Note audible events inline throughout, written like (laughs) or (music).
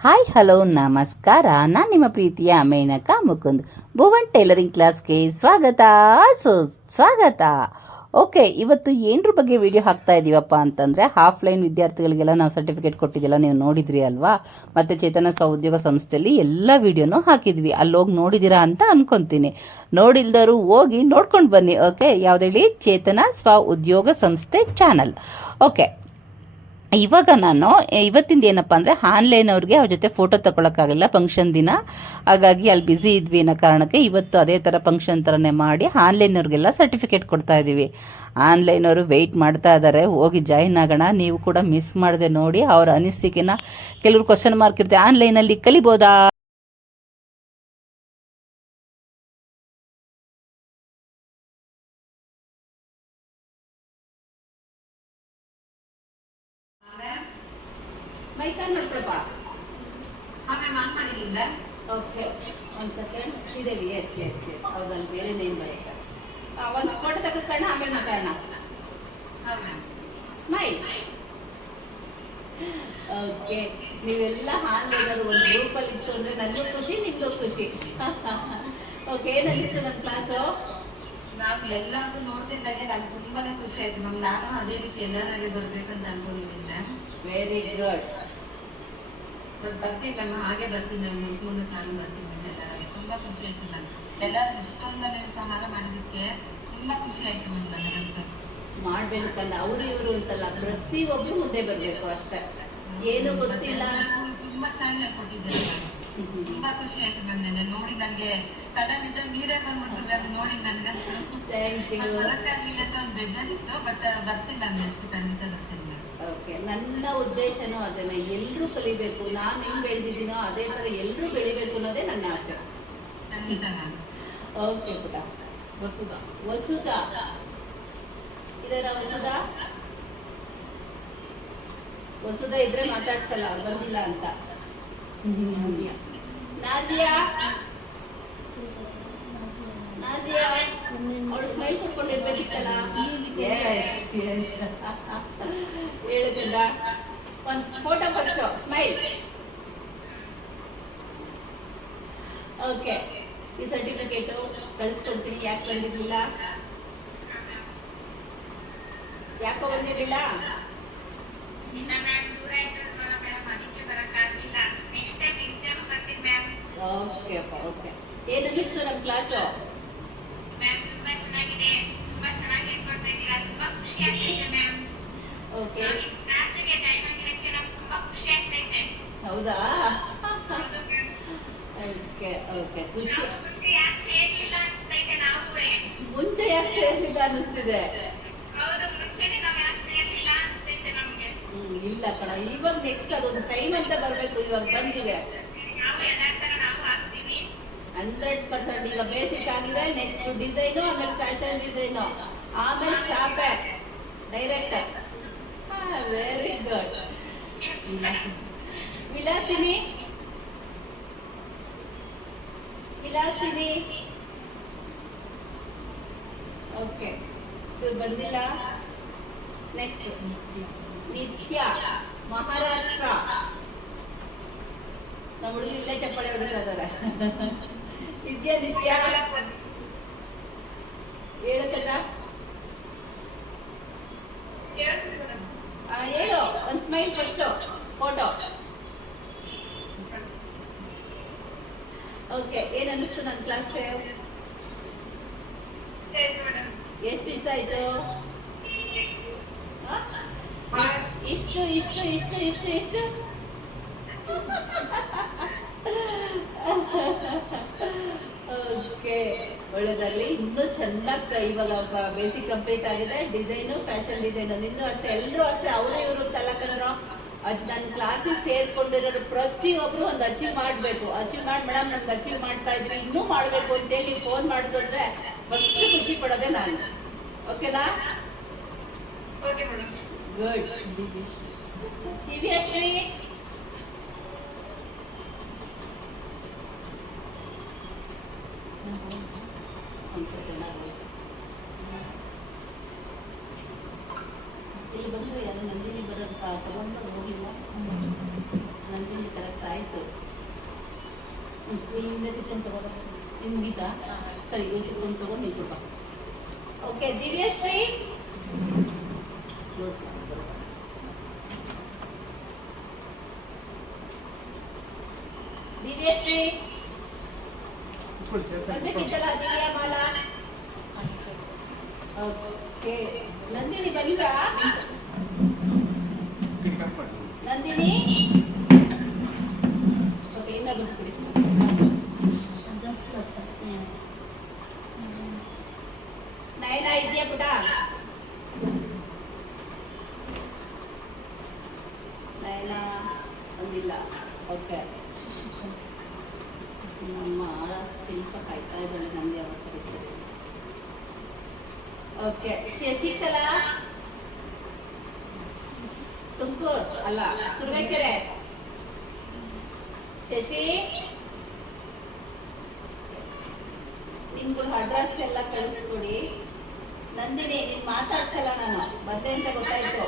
Hi hello ನಮಸ್ಕಾರ. ನಾನು ನಿಮ್ಮ ಪ್ರೀತಿಯ ಮೇನಕ ಮುಕುಂದ್. ಭುವನ್ ಟೈಲರಿಂಗ್ ಕ್ಲಾಸ್ಗೆ ಸ್ವಾಗತ. ಸು, ಸ್ವಾಗತ. ಓಕೆ, ಇವತ್ತು ಏನರ ಬಗ್ಗೆ ವಿಡಿಯೋ ಹಾಕ್ತಾ ಇದ್ದೀವಪ್ಪ ಅಂತಂದರೆ, ಹಾಫ್ಲೈನ್ ವಿದ್ಯಾರ್ಥಿಗಳಿಗೆಲ್ಲ ನಾವು ಸರ್ಟಿಫಿಕೇಟ್ ಕೊಟ್ಟಿದ್ದೆಲ್ಲ ನೀವು ನೋಡಿದ್ರಿ ಅಲ್ವಾ? ಮತ್ತು ಚೇತನ ಸ್ವಉದ್ಯೋಗ ಸಂಸ್ಥೆಯಲ್ಲಿ ಎಲ್ಲ ವಿಡಿಯೋನೂ ಹಾಕಿದ್ವಿ. ಅಲ್ಲಿ ಹೋಗಿ ನೋಡಿದ್ದೀರಾ ಅಂತ ಅನ್ಕೊತೀನಿ. ನೋಡಿಲ್ದವರು ಹೋಗಿ ನೋಡ್ಕೊಂಡು ಬನ್ನಿ, ಓಕೆ? ಯಾವುದೇಳಿ ಚೇತನ ಸ್ವ ಉದ್ಯೋಗ ಸಂಸ್ಥೆ ಚಾನಲ್. ಓಕೆ ಇವಾಗ ನಾನು ಇವತ್ತಿಂದ ಏನಪ್ಪ ಅಂದರೆ ಆನ್ಲೈನ್ ಅವ್ರಿಗೆ ಅವ್ರ ಜೊತೆ ಫೋಟೋ ತಗೊಳಕ್ಕಾಗಲ್ಲ ಫಂಕ್ಷನ್ ದಿನ. ಹಾಗಾಗಿ ಅಲ್ಲಿ ಬ್ಯುಸಿ ಇದ್ವಿ ಅನ್ನೋ ಕಾರಣಕ್ಕೆ ಇವತ್ತು ಅದೇ ಥರ ಫಂಕ್ಷನ್ ಥರನೇ ಮಾಡಿ ಆನ್ಲೈನ್ ಅವ್ರಿಗೆಲ್ಲ ಸರ್ಟಿಫಿಕೇಟ್ ಕೊಡ್ತಾ ಇದ್ದೀವಿ ಆನ್ಲೈನ್ ಅವರು ವೆಯ್ಟ್ ಮಾಡ್ತಾ ಇದ್ದಾರೆ ಹೋಗಿ ಜಾಯಿನ್ ಆಗೋಣ. ನೀವು ಕೂಡ ಮಿಸ್ ಮಾಡದೆ ನೋಡಿ, ಅವ್ರ ಅನಿಸಿಕೆನ ಕೆಲವರು ಕ್ವಶನ್ ಮಾರ್ಕ್ ಇರುತ್ತೆ ಆನ್ಲೈನಲ್ಲಿ ಕಲಿಬೋದಾ? ಮಾಡಿದ್ರಿಂದ? ಓಕೆ ಒಂದು second Sridevi yes yes yes ಹೌದಲ್ಲಿ ಬೇರೆ ನೇಮ್ ಬರುತ್ತೆ. ಒಂದು ಫೋಟೋ ತೆಗೆಸ್ಕೊಳ್ಳೋಣ ಆಮೇಲೆ ಮಾತಾಡೋಣ. ಹೌದು ಸ್ಮೈಲ್ ಓಕೆ ನೀವೆಲ್ಲ ಆನ್ಲೈನ್ ಅದು ಒಂದು ಗ್ರೂಪಲ್ಲಿ ಇತ್ತು ಅಂದ್ರೆ ನನಗೂ ಖುಷಿ ನಿಮಗೂ ಖುಷಿ. ಓಕೆ ಏನು ಅನಿಸ್ತು ನನ್ನ ಕ್ಲಾಸು ನಾವು ಎಲ್ಲಾರ್ದು ನೋಡ್ತಿದ್ದಾಗೆ ನಂಗೆ ತುಂಬಾನೇ ಖುಷಿ ಆಯ್ತು. ಮ್ಯಾಮ್ ನಾನು ಅದೇ ರೀತಿ ಎಲ್ಲರಾಗೆ ಬರ್ಬೇಕಂತ ಅನ್ಕೊಂಡಿದ್ದೆ ವೆರಿ ಗುಡ್ ಬಟ್ ಬರ್ತೀನಿ ಮ್ಯಾಮ್ ಹಾಗೆ ಬರ್ತೀನಿ ನಾನು ಮುಂದೆ ನಾನು ಬರ್ತೀನಿ ಎಲ್ಲರಾಗೆ ತುಂಬಾ ಖುಷಿ ಆಯ್ತು ಮ್ಯಾಮ್ ಎಲ್ಲರೂ ಇಷ್ಟೊಂದು ನೀವು ಸಹಾಯ ಮಾಡಿದ್ದಕ್ಕೆ ತುಂಬಾ ಖುಷಿ ಆಯ್ತು ಮ್ಯಾಮ್ ನನಗಂತೂ ಮಾಡಬೇಕಲ್ಲ ಅವರು ಇವರು ಅಂತಲ್ಲ ಪ್ರತಿಯೊಬ್ರು ಮುಂದೆ ಬರಬೇಕು ಅಷ್ಟೇ. ಏನು ಗೊತ್ತಿಲ್ಲ. ತುಂಬ ಕೊಟ್ಟಿದ್ದಾರೆ ಮ್ಯಾಮ್ ತುಂಬಾ ಖುಷಿ ಆಯ್ತು ನೆನ್ನೆ. ನೋಡಿ ನನಗೆ ಕಲಾವಿದ ನೀರೇ ಬಂದ್ಬಿಟ್ಟು ಮ್ಯಾಮ್ ನೋಡಿ ನನಗಂತೂ ಬರೋಕ್ಕಾಗ್ಲಿಲ್ಲ ಅಂತ ಒಂದು ಬೇಜಾರಿತ್ತು ಬಟ್ ಬರ್ತೀನಿ ಮ್ಯಾಮ್ ನೆಕ್ಸ್ಟ್ ಖಂಡಿತ ಬರ್ತೀನಿ. ಓಕೆ ನನ್ನ ಉದ್ದೇಶನೂ ಅದನ್ನ. ಎಲ್ಲರೂ ಕಲಿಬೇಕು. ನಾನು ಹೆಂಗ್ ಬೆಳೆದಿದ್ದೀನೋ ಅದೇ ತರ ಎಲ್ಲರೂ ಬೆಳಿಬೇಕು ಅನ್ನೋದೇ ನನ್ನ ಆಸೆ. ಓಕೆ ಪುಟ. ವಸುಧಾ. ವಸುಧಾ. ಇದರ ವಸುಧಾ? ವಸುಧ ಇದ್ರೆ ಮಾತಾಡ್ಸಲ್ಲ ಬಂದಿಲ್ಲ ಅಂತ. ನಾಜಿಯಾ ಒಂದು ಫೋಟೋ ಫಸ್ಟ್ ಸ್ಮೈಲ್ ಓಕೆ ಈ ಸರ್ಟಿಫಿಕೇಟು ಕಳಿಸ್ಕೊಡ್ತೀನಿ ಯಾಕೆ ಬಂದಿರಲಿಲ್ಲ? ಯಾಕೋ ಬಂದಿರಲಿಲ್ಲ? ಓಕೆ ಅಪ್ಪ ಓಕೆ ಏನು ಅನ್ನಿಸ್ತು ನಮ್ಮ ಕ್ಲಾಸು ಆಗ್ತೈತೆ. ಹೌದಾ? ಓಕೆ ಓಕೆ ಖುಷಿ. ಮುಂಚೆ ಯಾಕೆ ಸೇರ್ಲಿಲ್ಲ ಅನಿಸ್ತಿದೆ? ಇಲ್ಲ ಕಣ. ಇವಾಗ ನೆಕ್ಸ್ಟ್ ಅದೊಂದು ಟೈಮ್ ಅಂತ ಬರಬೇಕು ಇವಾಗ ಬಂದಿದೆ. ಹಂಡ್ರೆಡ್ ಪರ್ಸೆಂಟ್ ಈಗ ಬೇಸಿಕ್ ಆಗಿದೆ ನೆಕ್ಸ್ಟ್ ಡಿಸೈನು ಆಮೇಲೆ ಫ್ಯಾಷನ್ ಡಿಸೈನು ಆಮೇಲೆ ಶಾಪೆ. Direct very good Vilasini Vilasini okay ಇದು ಬಂದಿಲ್ಲ ನೆಕ್ಸ್ಟ್ ನಿತ್ಯ ಮಹಾರಾಷ್ಟ್ರ ನಮ್ಮ ಹುಡುಗಿ ಇಲ್ಲೇ ಚಪ್ಪಾಳೆ ಹೊಡಿತಾ ಇದ್ದಾರೆ ನಿತ್ಯ ನಿತ್ಯ ಹೇಳಕ್ಕಲ್ಲ ಆ, ಹೇಳು ಒಂದು ಸ್ಮೈಲ್ ಫಸ್ಟು ಫೋಟೋ ಓಕೆ ಏನು ಅನ್ನಿಸ್ತು ನನ್ನ ಕ್ಲಾಸ್ ಎಷ್ಟು ಇಷ್ಟ ಆಯ್ತು? ಇಷ್ಟು ಇಷ್ಟು ಇಷ್ಟು ಇಷ್ಟು ಇಷ್ಟು? (laughs) ಓಕೆ. ಒಳ್ಳೆದಾಗಲಿ. ಇನ್ನೂ ಚೆನ್ನಾಗಿ ಇವಾಗ ಬೇಸಿಕ್ ಕಂಪ್ಲೀಟ್ ಆಗಿದೆ. Design fashion design. ನಿಂದು ಅಷ್ಟೇ. ಎಲ್ಲರೂ ಅಷ್ಟೇ. ಅವರು ಇವರು ಅಂತಲ್ಲ ಕಲರ್ ಅದು ನನ್ನ ಕ್ಲಾಸಿಗೆ ಸೇರ್ಕೊಂಡಿರೋರು ಪ್ರತಿಯೊಬ್ಬರು ಒಂದು ಅಚೀವ್ ಮಾಡಬೇಕು. ಅಚೀವ್ ಮಾಡಿ ಮೇಡಮ್ ನಮ್ಗೆ ಅಚೀವ್ ಮಾಡ್ತಾ ಇದ್ರಿ. ಇನ್ನೂ ಮಾಡಬೇಕು ಅಂತೇಳಿ ಹೇಳಿ ಫೋನ್ ಮಾಡಿದ್ರು ಅಂದರೆ ಫಸ್ಟ್ ಖುಷಿ ಪಡೋದೇ ನಾನು. ಓಕೆನಾ? ಓಕೆ ಮೇಡಮ್ ಗುಡ್ ದಿವ್ಯಶ್ರೀ ಒಂದು ಸೆಕೆಂಡ್ ಇಲ್ಲಿ ಬಂದು ಯಾರು ನಂದಿನಿ ಬರೋದಕ್ಕೆ ತಗೊಂಡು ಹೋಗಿಲ್ಲ. ನಂದಿನಿ ಕರೆಕ್ಟ್ ಆಯ್ತು. ಹಿಂದೆ ಕುತ್ಕೊಂಡು ತಗೋ ಇನ್ನು ಮುಗೀತಾ? ಸರಿ ಇಲ್ಲಿ ಕುತ್ಕೊಂಡು ತಗೋ ನಿಂತ್ಬಿಟ್ಟು ಓಕೆ ದಿವ್ಯಶ್ರೀ. ಕ್ಲೋಸ್ ಮಾಡಿ Ay, me quita la ಅಲ್ಲ, ತುರ್ಬೇಕೆರೆ. ಶಶಿ ನಿಮ್ದು ಅಡ್ರೆಸ್ ಎಲ್ಲ ಕಳಿಸ್ಕೊಡಿ. ನಂದಿನಿ, ನೀನ್ ಮಾತಾಡ್ಸಲ್ಲ ನಾನು. ಬಂದೆ ಅಂತ ಗೊತ್ತಾಯ್ತು.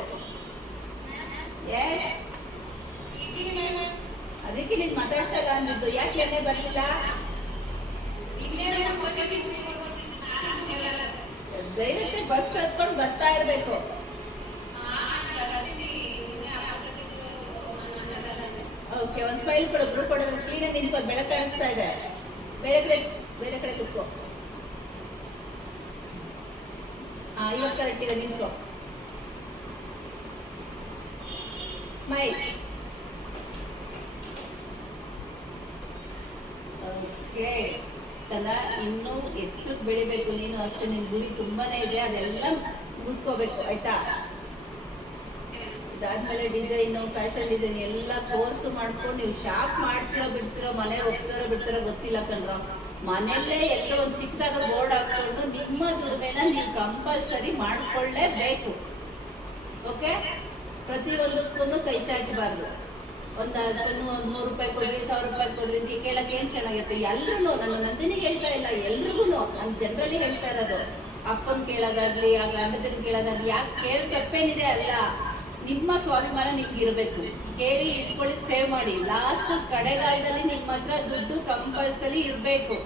ಎಸ್ ಅದಕ್ಕೆ ನೀನ್ ಮಾತಾಡ್ಸಲ್ಲ ಅಂದಿದ್ದು. ಯಾಕೆ ಎಣ್ಣೆ ಬರ್ಲಿಲ್ಲ? ಡೈರೆಕ್ಟ್ ಬಸ್ ಹತ್ಕೊಂಡು ಬರ್ತಾ ಇರ್ಬೇಕು. ಓಕೆ ಒಂದು ಸ್ಮೈಲ್ ಕೊಡು ಗ್ರೂಪ್ ಕೊಡು ಕ್ಲೀನಾಗಿ ನಿಂತ್ಕೋ, ಬೆಳಕು ಕಾಣಿಸ್ತಾ ಇದೆ. ಬೇರೆ ಕಡೆ ಬೇರೆ ಕಡೆ ಕುತ್ಕೋ ಹಾಂ ಇವಾಗ ಕರೆಕ್ಟ್ ಇದೆ, ನಿಂತ್ಕೋ. ಸ್ಮೈಲ್ ಓಕೆ ತನ ಇನ್ನೂ ಎತ್ತರಕ್ಕೆ ಬೆಳಿಬೇಕು. ನೀನು ಅಷ್ಟೇ, ನಿನ್ ಗುರಿ ತುಂಬಾನೇ ಇದೆ. ಅದೆಲ್ಲ ಮುಗಿಸ್ಕೋಬೇಕು, ಆಯ್ತಾ? ಇದಾದ್ಮೇಲೆ ಡಿಸೈನು ಫ್ಯಾಷನ್ ಡಿಸೈನ್ ಎಲ್ಲ ಕೋರ್ಸ್ ಮಾಡ್ಕೊಂಡು ನೀವು ಶಾಪ್ ಮಾಡ್ತಿರೋ ಬಿಡ್ತಿರೋ, ಮನೆ ಹೋಗ್ತಿರೋ ಬಿಡ್ತಿರೋ ಗೊತ್ತಿಲ್ಲ ಕಣ್ರೋ. ಮನೆಯಲ್ಲೇ ಎಲ್ಲೋ ಒಂದು ಚಿಕ್ಕದಾದ ಬೋರ್ಡ್ ಹಾಕೊಂಡು ನಿಮ್ಮ ದುಡಿಮೆನ ನೀವು ಕಂಪಲ್ಸರಿ ಮಾಡ್ಕೊಳ್ಳೇಬೇಕು. ಓಕೆ ಪ್ರತಿಯೊಂದಕ್ಕೂ ಕೈ ಚಾಚಬಾರ್ದು. ಒಂದು ಒಂದು ನೂರು ರೂಪಾಯಿ ಕೊಡ್ರಿ, ಸಾವಿರ ರೂಪಾಯಿ ಕೊಡ್ರಿ ಅಂತ ಕೇಳಕ್ಕೆ ಏನು ಚೆನ್ನಾಗಿರುತ್ತೆ ಎಲ್ಲರೂ ನನ್ನ ನಂದಿನಿಗೆ ಹೇಳ್ತಾ ಇಲ್ಲ ಎಲ್ರಿಗೂ ನಾನು ಜನರಲ್ಲಿ ಹೇಳ್ತಾ ಇರೋದು. ಅಪ್ಪನ್ ಕೇಳೋದಾಗ್ಲಿ ಆ ಗಂಡದಿನ ಕೇಳೋದಾಗ್ಲಿ, ಯಾಕೆ ಕೇಳಿ ತಪ್ಪೇನಿದೆ ಅಲ್ಲ? ನಿಮ್ಮ ಸ್ವಾಭಿಮಾನ ನಿಮ್ಗೆ ಇರಬೇಕು. ಕೇಳಿ ಇಸ್ಕೊಳ್ಳಿ, ಸೇವ್ ಮಾಡಿ. ಲಾಸ್ಟ್ ಕಡೆಗಾಲದಲ್ಲಿ ನಿಮ್ಮ ಹತ್ರ ದುಡ್ಡು ಕಂಪಲ್ಸರಿ ಇರಬೇಕು.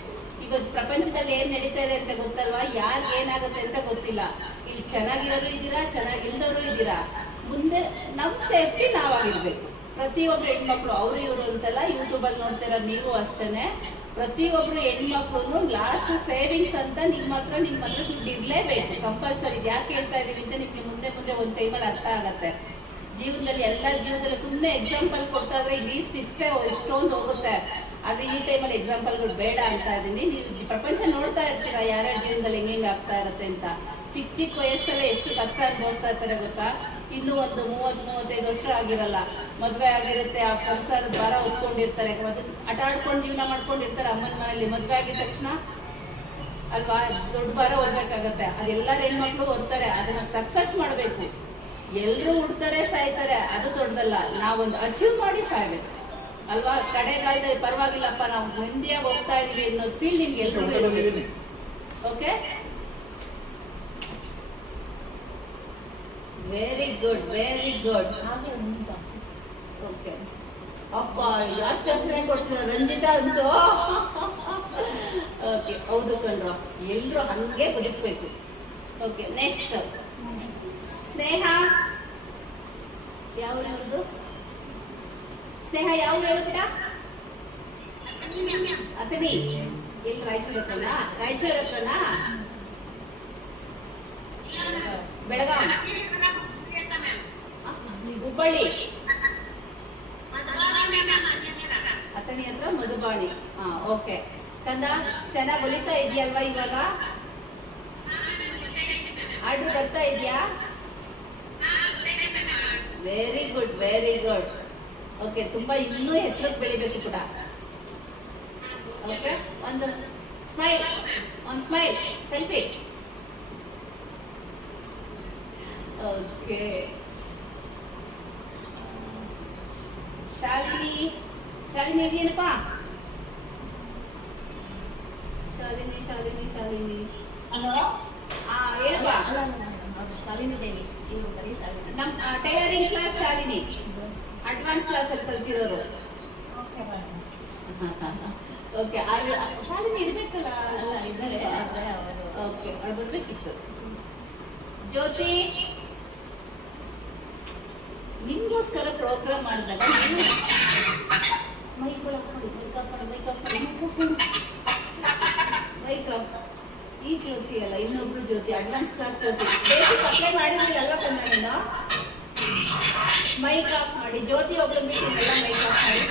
ಇವತ್ತು ಪ್ರಪಂಚದಲ್ಲಿ ಏನ್ ನಡೀತಾ ಇದೆ ಅಂತ ಗೊತ್ತಲ್ವಾ? ಯಾರಿಗೆ ಏನಾಗುತ್ತೆ ಅಂತ ಗೊತ್ತಿಲ್ಲ. ಇಲ್ಲಿ ಚೆನ್ನಾಗಿರೋರು ಇದ್ದೀರಾ? ಚೆನ್ನಾಗಿಲ್ದವರು ಇದ್ದೀರಾ? ಮುಂದೆ ನಮ್ಮ ಸೇಫ್ಟಿ ನಾವಾಗಿರ್ಬೇಕು. ಪ್ರತಿಯೊಬ್ಬ ಹೆಣ್ಮಕ್ಳು, ಅವರು ಇವರು ಅಂತೆಲ್ಲ ಯೂಟ್ಯೂಬಲ್ಲಿ ನೋಡ್ತಿರೋ ನೀವು ಅಷ್ಟೇನೆ. ಪ್ರತಿಯೊಬ್ರು ಹೆಣ್ಮಕ್ಳು ಲಾಸ್ಟ್ ಸೇವಿಂಗ್ಸ್ ಅಂತ ನಿಮ್ಮ ಹತ್ರ ನಿಮ್ಮ ಹತ್ರ ದುಡ್ಡು ಇರಲೇಬೇಕು. ಕಂಪಲ್ಸರಿ ಯಾಕೆ ಹೇಳ್ತಾ ಇದೀವಿ ಅಂತ ನಿಮ್ಗೆ ಮುಂದೆ ಮುಂದೆ ಒಂದು ಟೈಮಲ್ಲಿ ಅರ್ಥ ಆಗತ್ತೆ. ಜೀವನದಲ್ಲಿ ಎಲ್ಲ ಜೀವನದಲ್ಲಿ ಸುಮ್ಮನೆ ಎಕ್ಸಾಂಪಲ್ ಕೊಡ್ತಾ ಇದ್ರೆ ಲೀಸ್ಟ್ ಇಷ್ಟೇ ಇಷ್ಟೊಂದು ಹೋಗುತ್ತೆ. ಆದ್ರೆ ಈ ಟೈಮಲ್ಲಿ ಎಕ್ಸಾಂಪಲ್ಗಳು ಬೇಡ ಅಂತ ಇದೀನಿ ನೀವು ಪ್ರಪಂಚ ನೋಡ್ತಾ ಇರ್ತೀರಾ ಯಾರ್ಯಾರ ಜೀವನದಲ್ಲಿ ಹೆಂಗೆ ಆಗ್ತಾ ಇರುತ್ತೆ ಅಂತ. ಚಿಕ್ಕ ಚಿಕ್ಕ ವಯಸ್ಸಲ್ಲೇ ಎಷ್ಟು ಕಷ್ಟ ಅನುಭವಿಸ್ತಾ ಇರ್ತಾರೆ ಗೊತ್ತಾ? ಇನ್ನು ಒಂದು ಮೂವತ್ ಮೂವತ್ತೈದು ವರ್ಷ ಆಗಿರಲ್ಲ. ಮದ್ವೆ ಆಗಿರುತ್ತೆ ಆ ಸಂಸಾರದ ಭಾರ ಹೊತ್ಕೊಂಡಿರ್ತಾರೆ. ಮತ್ತೆ ಆಟ ಆಡ್ಕೊಂಡು ಜೀವನ ಮಾಡ್ಕೊಂಡಿರ್ತಾರೆ ಅಮ್ಮನ ಮನೆಯಲ್ಲಿ ಮದ್ವೆ ಆಗಿದ ತಕ್ಷಣ ಅಲ್ವಾ ದೊಡ್ಡ ಭಾರ ಓದ್ಬೇಕಾಗತ್ತೆ ಅದೆಲ್ಲರ ಹೆಣ್ಮಕ್ಳು ಓದ್ತಾರೆ ಅದನ್ನ ಸಕ್ಸಸ್ ಮಾಡಬೇಕು. ಎಲ್ಲರೂ ಹುಡ್ತಾರೆ ಸಾಯ್ತಾರೆ ಅದು ದೊಡ್ಡದಲ್ಲ. ನಾವೊಂದು ಅಚೀವ್ ಮಾಡಿ ಸಾಯ್ಬೇಕು. ಅಲ್ವಾ ಕಡೆಗಾಲದಲ್ಲಿ ಪರವಾಗಿಲ್ಲಪ್ಪ ನಾವು ಮುಂದೆಯಾಗಿ ಹೋಗ್ತಾ ಇದೀವಿ ಅನ್ನೋ ಫೀಲ್ ನಿಮ್ಗೆ ಎಲ್ರಿಗೂ okay very good very good okay ಅಪ್ಪ ಲಾಸ್ಟ್ ಜಾಸ್ತಿನೇ ಕೊಡ್ತೀರ ರಂಜಿತಾ ಅಂತೂ? ಓಕೆ ಹೌದು ಕಣ್ರ. ಎಲ್ಲರೂ ಹಂಗೆ ಬದುಕಬೇಕು. Okay next Sneha. ಯಾವ ಸ್ನೇಹ ಯಾವ ಹೇಳ್ತೀರಾ? ಅತನಿ ಎಲ್ಲಿ ರಾಯಚೂರು ಹತ್ರನಾ? ರಾಯಚೂರು ಹತ್ರನಾ? ಬೆಳಗಾಂ ಹುಬ್ಬಳ್ಳಿ. ಅತಣಿ ಹತ್ರ ಮಧುಬಾಣಿ. ಹಾ, ಓಕೆ. ಕಂದ, ಚೆನ್ನಾಗಿ ಹೊಲಿತಾ ಇದೆಯಲ್ವಾ ಇವಾಗ? ಆರ್ಡರ್ ಬರ್ತಾ ಇದೆಯಾ? Very good very good okay ತುಂಬಾ ಇನ್ನೂ ಎತ್ತರಕ್ಕೆ ಬೆಳಿಬೇಕು ಕೂಡ. ಓಕೆ ಒಂದು ಸ್ಮೈಲ್ ಒಂದು smile selfie okay. Shalini Shalini ಇದೆಯೇನಪ್ಪ? Shalini Shalini Shalini. Hello? ಹಾ ಏನಪ್ಪ? ಶಾಲಿನಿ ದೇವಿ. ನಮ್ಮ tailoring class Shalini. Advance class ಅಲ್ಲಿ ಕಲ್ತಿರೋರು ಓಕೆ ಶಾಲಿನಿ ಇರ್ಬೇಕಲ್ಲ? ಓಕೆ ಅವ್ರು ಬರ್ಬೇಕಿತ್ತು. ಜ್ಯೋತಿ? ನಿಮ್ಗೋಸ್ಕರ ಪ್ರೋಗ್ರಾಮ್ ಮಾಡಿದಾಗ ನೀವು ಮೈಕ್ ಹಾಕೊಳ್ಳಿ ಮೈಕ್ ಹಾಕೊಳ್ಳಿ ಮೈಕ್ ಹಾಕೊಳ್ಳಿ ಈ ಜ್ಯೋತಿ ಅಲ್ಲ, ಇನ್ನೊಬ್ರು Jyothi advance class Jyothi. Basic apply ಮಾಡಿರಲಿಲ್ಲ ಅಲ್ವಾ ನೀನು ಮೈಕ್ ಆಫ್ ಮಾಡಿ, ಜ್ಯೋತಿ ಒಬ್ಳು ಬಿಟ್ಟಿದ್ದಲ್ಲ ಮೈಕ್ ಆಫ್ ಮಾಡಿ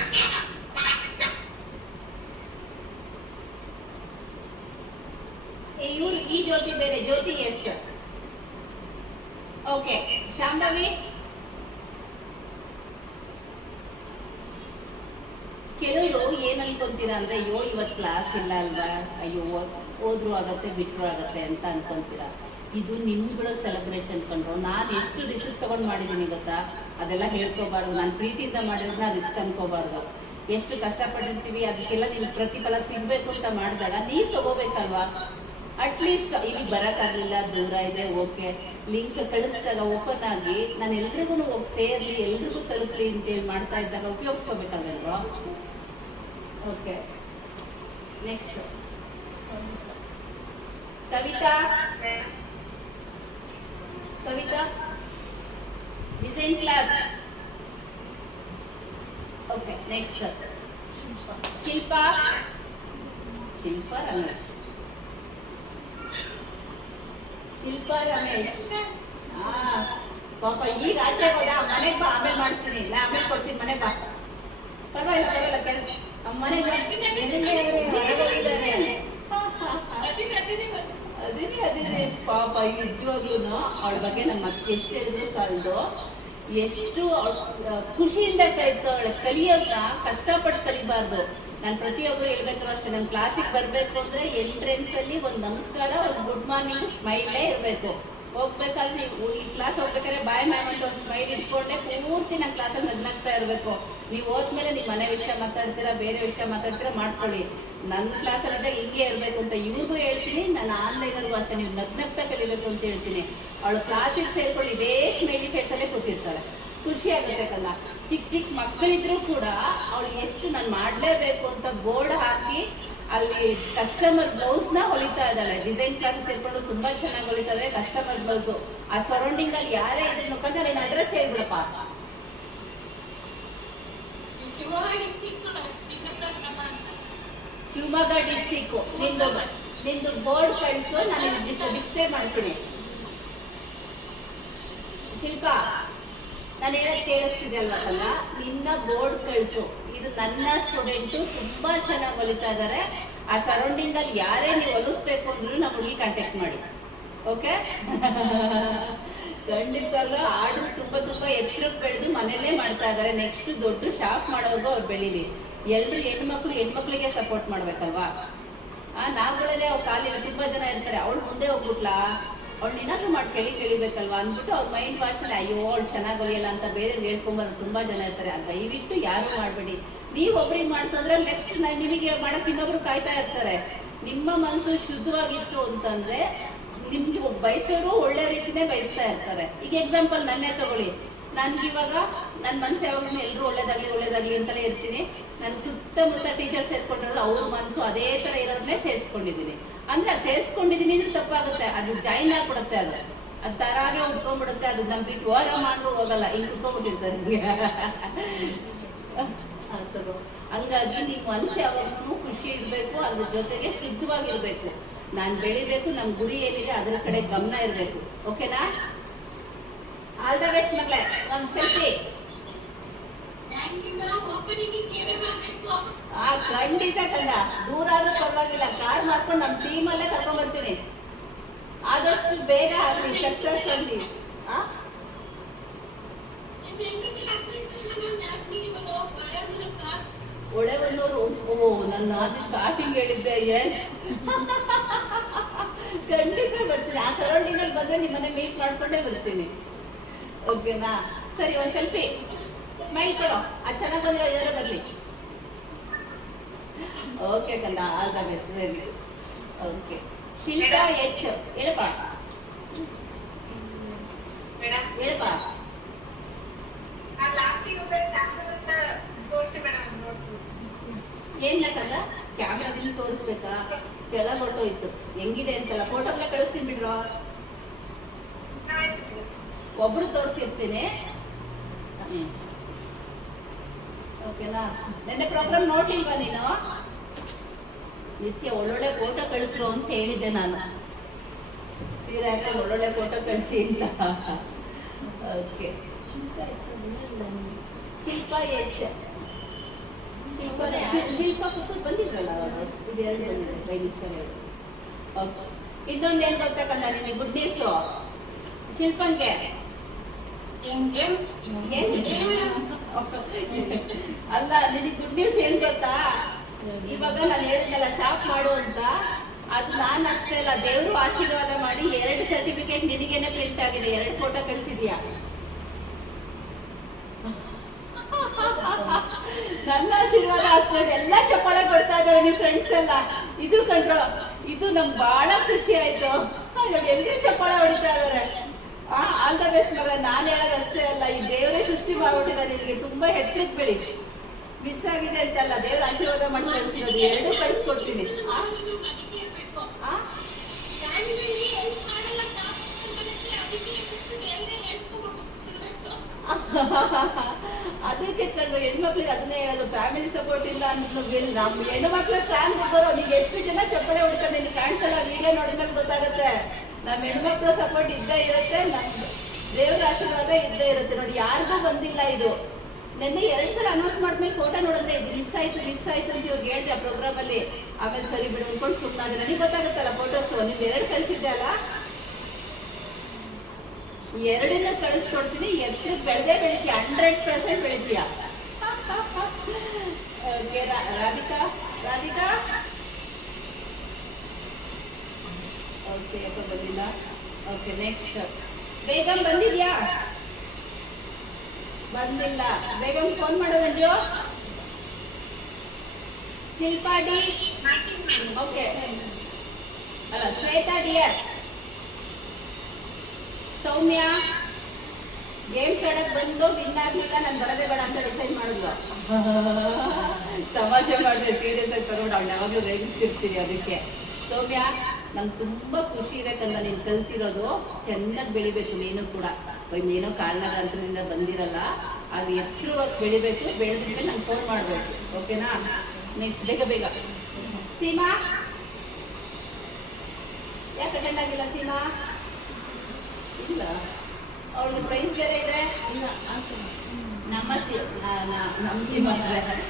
ಇವ್ರು ಈ ಜ್ಯೋತಿ ಬೇರೆ ಜ್ಯೋತಿ ಎಸ್ ಓಕೆ ಶಾಂಭವಿ ಕೆಲವರು ಏನ್ ಅನ್ಕೊಂತೀರಾ ಅಂದ್ರೆ, ಅಯ್ಯೋ ಇವತ್ತು ಕ್ಲಾಸ್ ಇಲ್ಲ ಅಲ್ವಾ? ಅಯ್ಯೋ, ಹೋದ್ರೂ ಆಗತ್ತೆ, ಬಿಟ್ರು ಆಗತ್ತೆ ಅಂತ ಅನ್ಕೊಂತೀರ? ಇದು ನಿಮ್ಗಳ ಸೆಲೆಬ್ರೇಷನ್ ಕಂಡ್ರು ನಾನು ಎಷ್ಟು ರಿಸ್ಕ್ ತಗೊಂಡ್ ಮಾಡಿದ್ದೀನಿ ಗೊತ್ತಾ? ಅದೆಲ್ಲ ಹೇಳ್ಕೋಬಾರ್ದು. ನಾನು ಪ್ರೀತಿಯಿಂದ ಮಾಡಿರೋದನ್ನ ರಿಸ್ಕ್ ಅನ್ಕೋಬಾರ್ದು. ಎಷ್ಟು ಕಷ್ಟಪಟ್ಟಿರ್ತೀವಿ, ಅದಕ್ಕೆಲ್ಲ ನಿಮ್ಗೆ ಪ್ರತಿಫಲ ಸಿಗಬೇಕು ಅಂತ ಮಾಡಿದಾಗ ನೀವು ತಗೋಬೇಕಲ್ವಾ? ಅಟ್ಲೀಸ್ಟ್ ಇಲ್ಲಿ ಬರೋಕ್ಕಾಗಲಿಲ್ಲ, ದೂರ ಇದೆ, ಓಕೆ. ಲಿಂಕ್ ಕಳಿಸಿದಾಗ ಓಪನ್ ಆಗಿ ನಾನು ಎಲ್ರಿಗೂ ಹೋಗಿ ಸೇರ್ಲಿ, ಎಲ್ರಿಗೂ ತಲುಪಲಿ ಅಂತೇಳಿ ಮಾಡ್ತಾ ಇದ್ದಾಗ ಉಪಯೋಗಿಸ್ಕೋಬೇಕಲ್ವಾ okay next Kavitha Kavitha design class okay next Shilpa Shilpa Ramesh Shilpa Ramesh ಹಾ ಪಾಪ ಈಗ ಆಚೆ ಹೋದ, ಮನೆಗೆ ಬಾ, ಆಮೇಲೆ ಮಾಡ್ತೀನಿ. ಇಲ್ಲ ಆಮೇಲೆ ಕೊಡ್ತೀನಿ, ಮನೆಗೆ ಬಾ. ಪರವಾಗಿಲ್ಲ ಪರವಾಗಿಲ್ಲ, ಕೆಲಸ ಅದೇನೆ ಅದೇನೆ ಪಾಪ ನಿಜವಾಗ್ಲೂ ಅವಳ ಬಗ್ಗೆ ನಮ್ಮ ಅತ್ತೆ ಎಷ್ಟು ಹೇಳಿದ್ರು ಸಾಲದು. ಎಷ್ಟು ಖುಷಿಯಿಂದ ಕಲಿತಾವಳೆ ಕಲಿಯೋದ್ನ ಕಷ್ಟಪಟ್ಟು ಕಲಿಬಾರ್ದು. ನಾನು ಪ್ರತಿಯೊಬ್ಬರು ಹೇಳ್ಬೇಕಾದ್ರೂ ಅಷ್ಟೇ ನನ್ನ ಕ್ಲಾಸಿಗೆ ಬರಬೇಕು ಅಂದ್ರೆ ಎಂಟ್ರೆನ್ಸ್ ಅಲ್ಲಿ ಒಂದು ನಮಸ್ಕಾರ ಒಂದು ಗುಡ್ ಮಾರ್ನಿಂಗ್ ಸ್ಮೈಲೇ ಇರಬೇಕು. ಹೋಗ್ಬೇಕಾದ್ರೆ ನೀವು? ಈ ಕ್ಲಾಸ್ ಹೋಗ್ಬೇಕಾದ್ರೆ ಬಾಯ್ ಮ್ಯಾಮ್ ಅಂತ ಒಂದು ಸ್ಮೈಲ್ ಇಟ್ಕೊಂಡೆ ಪೂರ್ತಿ ನನ್ನ ಕ್ಲಾಸಲ್ಲಿ ನಗ್ನಾಗ್ತಾ ಇರಬೇಕು. ನೀವು ಹೋದ್ಮೇಲೆ ನಿಮ್ಮ ಮನೆ ವಿಷಯ ಮಾತಾಡ್ತೀರಾ, ಬೇರೆ ವಿಷಯ ಮಾತಾಡ್ತೀರಾ ಮಾಡ್ಕೊಳ್ಳಿ. ನನ್ನ ಕ್ಲಾಸಲ್ಲಿದ್ದಾಗ ಹಿಂಗೆ ಇರಬೇಕು ಅಂತ ಇವ್ರಿಗೂ ಹೇಳ್ತೀನಿ, ನಾನು ಆನ್ಲೈನರ್ಗೂ ಅಷ್ಟೇ ನೀವು ನಗ್ನಗ್ತಾ ಕಲಿಬೇಕು ಅಂತ ಹೇಳ್ತೀನಿ. ಅವಳು ಕ್ಲಾಸಿಗೆ ಸೇರ್ಕೊಳ್ಳಿ ಇದೇ ಸ್ಮೈಲಿ ಫೇಸಲ್ಲೇ ಕೂತಿರ್ತಾಳೆ. ಖುಷಿ ಆಗುತ್ತೆ ಕಲ್ಲ. ಚಿಕ್ಕ ಚಿಕ್ಕ ಮಕ್ಕಳಿದ್ರೂ ಕೂಡ ಅವಳು ಎಷ್ಟು ನಾನು ಮಾಡಲೇಬೇಕು ಅಂತ ಬೋರ್ಡ್ ಹಾಕಿ ಅಲ್ಲಿ ಕಸ್ಟಮರ್ ಬ್ಲೌಸ್ನ ಹೊಲಿತಾ ಇದ್ದಾಳೆ. ಡಿಸೈನ್ ಕ್ಲಾಸ್ ಸೇರ್ಕೊಂಡು ತುಂಬಾ ಚೆನ್ನಾಗಿ ಹೊಲಿತಾ ಇದೆ ಕಸ್ಟಮರ್ ಬ್ಲೌಸ್ ಆ ಸರೌಂಡಿಂಗ್ ಅಲ್ಲಿ ಯಾರೇ ಇದನ್ನು ಕಂಡ್ರೆ ನಿನ್ನ ಅಡ್ರೆಸ್ ಹೇಳ್ಬಿಡಪ್ಪ. ಶಿವಮೊಗ್ಗ ಡಿಸ್ಟಿಕ್ ನಿಂದು ನಿಂದು ಬೋರ್ಡ್ ಕಳಿಸು ನಾನು ಡಿಸ್ಪ್ಲೇ ಮಾಡ್ತೀನಿ. ಶಿಲ್ಪಾ ನಾನು ಕೇಳಿಸ್ತಿದೆ ಅಲ್ವಾ ನಿನ್ನ ಬೋರ್ಡ್ ಕಳಿಸು. ಇದು ನನ್ನ ಸ್ಟೂಡೆಂಟು ತುಂಬಾ ಚೆನ್ನಾಗಿ ಹೊಲಿತಾ ಇದ್ದಾರೆ ಆ ಸರೌಂಡಿಂಗ್ ಅಲ್ಲಿ ಯಾರೇ ನೀವು ಹೊಲಿಸ್ಬೇಕು ಅಂದ್ರೂ ನಮ್ಮ ಹುಡುಗಿ ಕಾಂಟ್ಯಾಕ್ಟ್ ಮಾಡಿ. ಓಕೆ ಖಂಡಿತವಾಗ್ಲೂ ಆರ್ಡರ್ ತುಂಬಾ ತುಂಬಾ ಎತ್ತರಕ್ಕೆ ಬೆಳೆದು ಮನೆಯಲ್ಲೇ ಮಾಡ್ತಾ ಇದ್ದಾರೆ ನೆಕ್ಸ್ಟ್ ದೊಡ್ಡ ಶಾಪ್ ಮಾಡೋರ್ಗು ಅವ್ರು ಬೆಳೀಲಿ. ಎಲ್ಲರೂ ಹೆಣ್ಮಕ್ಳು ಹೆಣ್ಮಕ್ಳಿಗೆ ಸಪೋರ್ಟ್ ಮಾಡ್ಬೇಕಲ್ವಾ? ಆ ನಾವುಗಳೇ ಅವ್ರು ಕಾಲಿಲ್ಲ ತುಂಬಾ ಜನ ಇರ್ತಾರೆ. ಅವಳು ಮುಂದೆ ಹೋಗ್ಬಿಟ್ಲಾ? ಅವ್ಳು ಏನಾದ್ರು ಮಾಡಿ ಕೇಳಿ ಕೇಳಿಬೇಕಲ್ವಾ ಅಂದ್ಬಿಟ್ಟು ಅವ್ರ ಮೈಂಡ್ ವಾಶಲ್ಲಿ ಅಯ್ಯೋ, ಅವಳು ಚೆನ್ನಾಗಿ ಹೊಲಿಯಲ್ಲ ಅಂತ ಬೇರೆ ಹೇಳ್ಕೊಂಬರೋರು ತುಂಬಾ ಜನ ಇರ್ತಾರೆ. ಆ ದಯವಿಟ್ಟು ಯಾರು ಮಾಡಬೇಡಿ. ನೀವು ಒಬ್ರಿಗೆ ಮಾಡ್ತಂದ್ರೆ ನೆಕ್ಸ್ಟ್ ನಿಮಗೆ ಮಾಡಕ್ ಇನ್ನೊಬ್ರು ಕಾಯ್ತಾ ಇರ್ತಾರೆ. ನಿಮ್ಮ ಮನಸ್ಸು ಶುದ್ಧವಾಗಿತ್ತು ಅಂತಂದ್ರೆ ನಿಮ್ಗೆ ಬಯಸೋರು ಒಳ್ಳೆ ರೀತಿನೇ ಬಯಸ್ತಾ ಇರ್ತಾರೆ. ಈಗ ಎಕ್ಸಾಂಪಲ್ ನನ್ನೇ ತಗೊಳ್ಳಿ. ನನ್ಗಿವಾಗ ನನ್ನ ಮನಸ್ಸು ಯಾವಾಗಲೂ ಎಲ್ಲರೂ ಒಳ್ಳೇದಾಗ್ಲಿ ಒಳ್ಳೇದಾಗ್ಲಿ ಅಂತಲೇ ಇರ್ತೀನಿ. ನನ್ನ ಸುತ್ತಮುತ್ತ ಟೀಚರ್ ಸೇರ್ಕೊಂಡಿರೋದು ಅವ್ರ ಮನಸ್ಸು ಅದೇ ಥರ ಇರೋದನ್ನೇ ಸೇರಿಸ್ಕೊಂಡಿದ್ದೀನಿ. ಅಂದ್ರೆ ಅದು ಸೇರಿಸ್ಕೊಂಡಿದ್ದೀನಿ ತಪ್ಪಾಗುತ್ತೆ. ಅದು ಜಾಯಿನ್ ಆಗ್ಬಿಡುತ್ತೆ ಅದು. ಅದು ತರಾಗೆ ಉಟ್ಕೊಂಡ್ಬಿಡುತ್ತೆ. ಅದು ನಮ್ ಬಿಟ್ಟು ಹೋಗಮ್ಮ ಅಂದ್ರೂ ಹೋಗಲ್ಲ. ಹಿಂಗೆ ಉಟ್ಕೊಂಡ್ಬಿಟ್ಟಿರ್ತಾರೆ ನಿಮಗೆ. ಹಂಗಾಗಿ ನಿಮ್ಮ ಮನಸ್ಸು ಯಾವಾಗಲೂ ಖುಷಿ ಇರಬೇಕು, ಅದ್ರ ಜೊತೆಗೆ ಶುದ್ಧವಾಗಿರ್ಬೇಕು. ನಾನು ಬೆಳಿಬೇಕು ನಮ್ಮ ಗುರಿ ಏನಿದೆ ಅದ್ರ ಕಡೆ ಗಮನ ಇರಬೇಕು. ಓಕೆನಾ ಆಲ್ ದ ಬೆಸ್ಟ್ ಮಕ್ಕಳೇ ಒಂದು ಸೆಲ್ಫಿ ಆ ಖಂಡಿತ ಕಂದ ದೂರ ಆದ್ರೂ ಪರವಾಗಿಲ್ಲ. ಕಾರ್ ಮಾಡ್ಕೊಂಡು ನಮ್ಮ ಟೀಮಲ್ಲೇ ಕರ್ಕೊಂಡ್ ಬರ್ತೀನಿ. ಆದಷ್ಟು ಬೇಗ ಆಗ್ಲಿ ಸಕ್ಸಸ್ ಆಗ್ಲಿ. ಆ? ಒಳ್ಳೆ ಒಂದೂರು ಓ ನನ್ನ ಅದು ಸ್ಟಾರ್ಟಿಂಗ್ ಹೇಳಿದ್ದೆ ಎಸ್ ಖಂಡಿತ ಬರ್ತೀನಿ. ಆ ಸರೌಂಡಿಂಗ್ ಅಲ್ಲಿ ಬಂದ್ರೆ ನಿಮ್ಮನೆ ಮೀಟ್ ಮಾಡ್ಕೊಂಡೇ ಬರ್ತೀನಿ. ಓಕೆನಾ ಸರಿ ಒಂದು ಸೆಲ್ಫಿ ಸ್ಮೈಲ್ ಕೊಡು. ಅದು ಚೆನ್ನಾಗಿ ಬಂದ್ರೆ ಇದರ ಬರಲಿ. ಓಕೆ ಕಂದ all the best very okay Shilpa H. ಹೇಳಪ್ಪ. ಹೇಳಪ್ಪ. ಏನ್ ಕಂದ ಕ್ಯಾಮ್ರಾದಲ್ಲಿ ತೋರಿಸ್ಬೇಕಾ? ಕೆಳಗೆ ಹೊಟ್ಟೋಯ್ತು ಹೆಂಗಿದೆ ಅಂತಲ್ಲ ಫೋಟೋಗಳೇ ಕಳಿಸ್ತೀನಿ ಬಿಡ್ರೋ? ಒಬ್ರು ತೋರಿಸಿರ್ತೀನಿ. ಓಕೆನಾ? ನೆನ್ನೆ ಪ್ರೋಗ್ರಾಮ್ ನೋಡ್ಲಿಲ್ವಾ ನೀನು? ನಿತ್ಯ ಒಳ್ಳೊಳ್ಳೆ ಫೋಟೋ ಕಳಿಸ್ರು ಅಂತ ಹೇಳಿದ್ದೆ ನಾನು. ಸೀರೆ ಹಾಕಿ ಒಳ್ಳೊಳ್ಳೆ ಫೋಟೋ ಕಳಿಸಿ ಅಂತ. ಓಕೆ ಶಿಲ್ಪ ಎಚ್ ಶಿಲ್ಪ ಶಿಲ್ಪ ಕೂತು ಬಂದಿದ್ರಲ್ಲ ಅವರು? ಬಂದಿದೆ ಓಕೆ ಇನ್ನೊಂದು ಏನು ಗೊತ್ತಕ್ಕಲ್ಲ ನಿಮಗೆ ಗುಡ್ ನ್ಯೂಸು ಶಿಲ್ಪನ್ಗೆ? (laughs) ಅಲ್ಲ, ನಿನಗೆ ಗುಡ್ ನ್ಯೂಸ್ ಏನ್ ಗೊತ್ತಾ? ಇವಾಗ ನಾನು ಹೇಳಿದ್ನಲ್ಲ ಶಾಪ್ ಮಾಡು ಅಂತ. ಅದು ನಾನು ಅಷ್ಟೇ ಅಲ್ಲ, ದೇವರು ಆಶೀರ್ವಾದ ಮಾಡಿ ಎರಡು ಸರ್ಟಿಫಿಕೇಟ್ ನಿನಗೇನೆ ಪ್ರಿಂಟ್ ಆಗಿದೆ. ಎರಡು ಫೋಟೋ ಕಳಿಸಿದ್ಯಾ? (laughs) ನನ್ನ ಆಶೀರ್ವಾದ ಅಷ್ಟೇ ಎಲ್ಲ ಚಪ್ಪಾಳೆ ಕೊಡ್ತಾ ಇದ್ದಾರೆ ನಿಮ್ಮ ಫ್ರೆಂಡ್ಸ್ ಎಲ್ಲ. ಇದು ಕಂಡ್ರು, ಇದು ನಮ್ಗೆ ಬಹಳ ಖುಷಿ ಆಯ್ತು. ಚಪ್ಪಾಳ ಚಪ್ಪಾಳೆ ಹೊಡಿತಾ ಇದ್ದಾರೆ. ಆಲ್ ದ ಬೆಸ್ಟ್ ಮಗ ನಾನು ಹೇಳೋದು ಅಷ್ಟೇ ಅಲ್ಲ, ಈ ದೇವರೇ ಸೃಷ್ಟಿ ಮಾಡ್ಬಿಟ್ಟಿದ್ದಾರೆ ನಿನಗೆ. ತುಂಬಾ ಹೆತ್ತಕ್ಕೆ ಬೆಳಿ. ಮಿಸ್ ಆಗಿದೆ ಅಂತಲ್ಲ, ದೇವರ ಆಶೀರ್ವಾದ ಮಾಡಿ ಕಳಿಸಿರೋದು. ಎರಡೂ ಕಳಿಸ್ಕೊಡ್ತೀನಿ? ಅದಕ್ಕೆ ಕಂಡು ಹೆಣ್ಮಕ್ಳಿಗೆ ಅದನ್ನೇ ಹೇಳೋದು. ಫ್ಯಾಮಿಲಿ ಸಪೋರ್ಟ್ ಇಲ್ಲ ಅಂದ್ರೂ ನಮ್ಮ ಹೆಣ್ಮಕ್ಳ ಸ್ಟ್ಯಾಂಡ್ ಹೋಗೋರು ನೀವು ಎಷ್ಟು ಜನ ಚಪ್ಪಳೆ ಹೊಡಿತಾರೆ ನಿನಗೆ ಕಾಣಿಸಲ್ಲ? ನೋಡಿದ ನೋಡಿದ್ಮೇಲೆ ಗೊತ್ತಾಗುತ್ತೆ. ನಮ್ಮ ಹೆಣ್ಮಕ್ಳು ಸಪೋರ್ಟ್ ಇದ್ದೇ ಇರುತ್ತೆ ನಮ್ದು ದೇವ್ರ ಆಶೀರ್ವಾದ ಇದ್ದೇ ಇರುತ್ತೆ. ನೋಡಿ, ಯಾರಿಗೂ ಬಂದಿಲ್ಲ ಇದು. ನೆನ್ನೆ ಎರಡು ಸಲ ಅನೌನ್ಸ್ ಮಾಡಿದ್ಮೇಲೆ ಫೋಟೋ ನೋಡಿದ್ರೆ ಇದು ಮಿಸ್ ಆಯ್ತು ಮಿಸ್ ಆಯ್ತು ಅಂತ ಇವ್ರಿಗೆ ಹೇಳ್ದೆ ಆ ಪ್ರೋಗ್ರಾಮ್ ಅಲ್ಲಿ. ಆಮೇಲೆ ಸರಿ ಬಿಡು, ಅನ್ಕೊಂಡು ಸುಮ್ಮನೆ ನನಗೆ ಗೊತ್ತಾಗುತ್ತಲ್ಲ ಫೋಟೋಸ್ ನಿಮ್ಗೆ ಎರಡು ಕಳಿಸಿದ್ದೆ ಅಲ್ಲ? ಎರಡನ್ನ ಕಳಿಸ್ಕೊಡ್ತೀನಿ. ಎತ್ತು ಬೆಳೆದೇ ಬೆಳಿತೀಯ hundred percent ಬೆಳಿತೀಯ. (laughs) Radhika Radhika? Okay ಯಾಕೋ ಬಂದಿಲ್ಲ. ಓಕೆ ನೆಕ್ಸ್ಟ್ ಬೇಗಂ ಬಂದಿದ್ಯಾ? ಬಂದಿಲ್ಲ. ಬೇಗಂ ಫೋನ್ ಮಾಡೋ ರಂಜು ಶಿಲ್ಪಾ ಡಿ? ಓಕೆ ಅಲ್ಲ, ಶ್ವೇತಾ ಡಿಯರ್. ಸೌಮ್ಯ? ಗೇಮ್ಸ್ ಆಡಕ್ ಬಂದು ವಿನ್ ಆಗ್ಲಿಲ್ಲ, ನಾನು ಬರದೆ ಬೇಡ ಅಂತ ಡಿಸೈಡ್ ಮಾಡಿದ್ಲು. (laughs) ತಮಾಷೆ ಮಾಡಿದೆ ಸೀರಿಯಸ್ ಆಗಿ ತಗೊಂಡು ಅವ್ನು ಯಾವಾಗಲೂ ರೇಗಿಸ್ತಿರ್ತೀನಿ ಅದಕ್ಕೆ. ಸೌಮ್ಯ? ನಂಗೆ ತುಂಬಾ ಖುಷಿ ಇದೆ ಕಂದ ನೀನು ಕಲ್ತಿರೋದು. ಚೆನ್ನಾಗಿ ಬೆಳಿಬೇಕು ನೀನು ಕೂಡ. ನೀನೋ ಕಾರಣಾಂತರದಿಂದ ಬಂದಿರಲ್ಲ. ಅದು ಎತ್ತರವಾಗಿ ಬೆಳಿಬೇಕು. ಬೆಳೆದ್ಬಿಟ್ಟು ನಂಗೆ ಫೋನ್ ಮಾಡಬೇಕು. ಓಕೆನಾ ನೆಕ್ಸ್ಟ್ ಬೇಗ ಬೇಗ. ಸೀಮಾ? ಯಾಕೆ ಅಟೆಂಡ್ ಆಗಿಲ್ಲ ಸೀಮಾ? ಇಲ್ಲ. ಅವಳಿಗೆ ಪ್ರೈಸ್ ಬೇರೆ ಇದೆ. ಇಲ್ಲ ನಮ್ಮ ಸೀಮಾ.